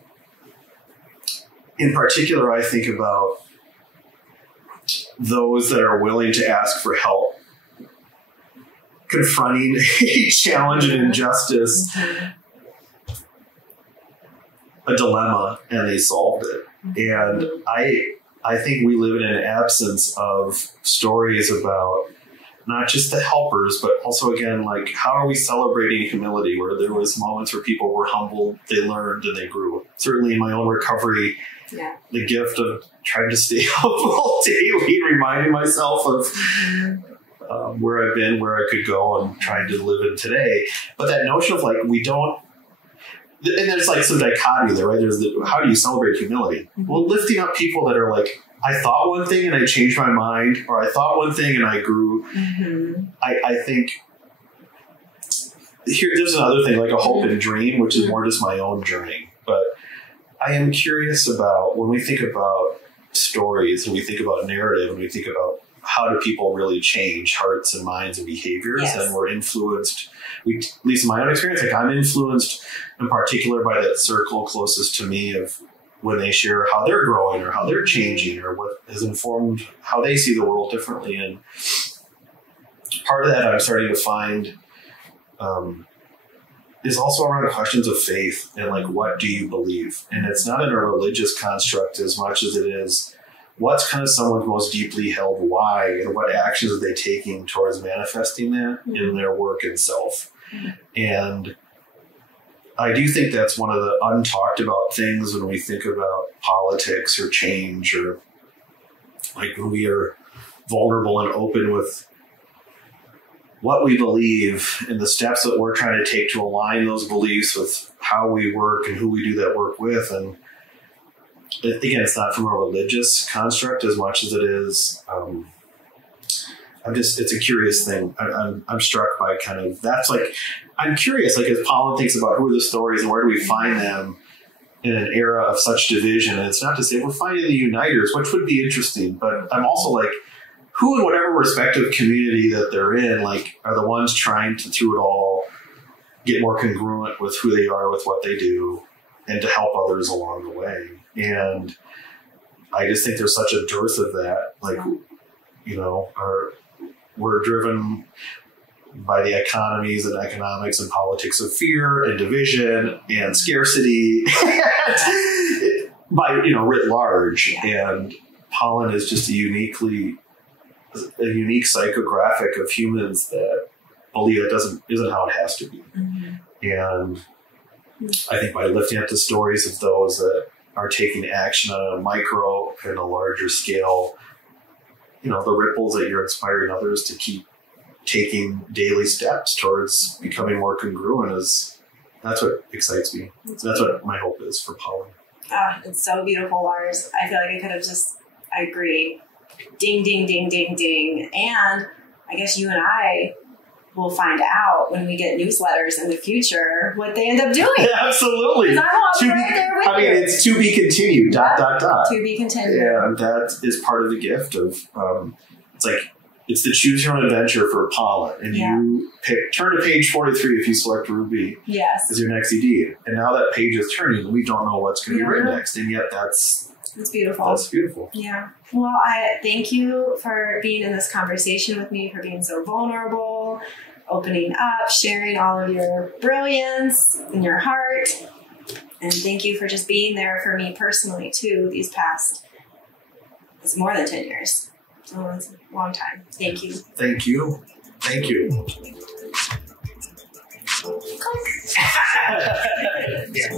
in particular, I think about those that are willing to ask for help confronting a challenge and injustice a dilemma and they solved it. And I think we live in an absence of stories about not just the helpers, but also, again, like, how are we celebrating humility, where there was moments where people were humbled, they learned, and they grew. Certainly in my own recovery, the gift of trying to stay humble daily, reminding myself of where I've been, where I could go, and trying to live in today. But that notion of, like, we don't, and there's like some dichotomy there, right? There's how do you celebrate humility? Well, lifting up people that are like, I thought one thing and I changed my mind, or I thought one thing and I grew. I think there's another thing, like a hope and dream, which is more just my own journey. But I am curious about, when we think about stories and we think about narrative and we think about how do people really change hearts and minds and behaviors, and we're influenced, at least in my own experience, like I'm influenced in particular by that circle closest to me of when they share how they're growing or how they're changing or what has informed how they see the world differently. And part of that I'm starting to find is also around questions of faith and, like, what do you believe? And it's not in a religious construct as much as it is what's kind of someone's most deeply held why, and what actions are they taking towards manifesting that in their work and self. And I do think that's one of the untalked about things when we think about politics or change, or like when we are vulnerable and open with what we believe and the steps that we're trying to take to align those beliefs with how we work and who we do that work with. And again, it's not from a religious construct as much as it is. It's a curious thing. I'm struck by kind of, that's like, I'm curious, like, as Pollen thinks about who are the stories and where do we find them in an era of such division. And it's not to say we're finding the uniters, which would be interesting, but I'm also like, who in whatever respective community that they're in, like, are the ones trying to, through it all, get more congruent with who they are, with what they do, and to help others along the way. And I just think there's such a dearth of that. Like, you know, we're driven by the economies and economics and politics of fear and division and scarcity by, you know, writ large. And Pollen is just a unique psychographic of humans that believe it isn't how it has to be. And I think by lifting up the stories of those that are taking action on a micro and a larger scale, you know, the ripples that you're inspiring others to keep taking daily steps towards becoming more congruent, that's what excites me. That's what my hope is for Pollen. It's so beautiful, Lars. I feel like I could have I agree. Ding, ding, ding, ding, ding. And I guess you and I will find out when we get newsletters in the future what they end up doing. Absolutely. It's to be continued. ... To be continued. Yeah, that is part of the gift of it's the choose your own adventure for Pollen, and you turn to page 43 if you select Ruby as your next ED. And now that page is turning, and we don't know what's going to be written next, and yet it's beautiful. That's beautiful. Yeah. Well, I thank you for being in this conversation with me, for being so vulnerable, opening up, sharing all of your brilliance and your heart. And thank you for just being there for me personally, too, it's more than 10 years. So it's a long time. Thank you. Thank you. Thank you. Yeah.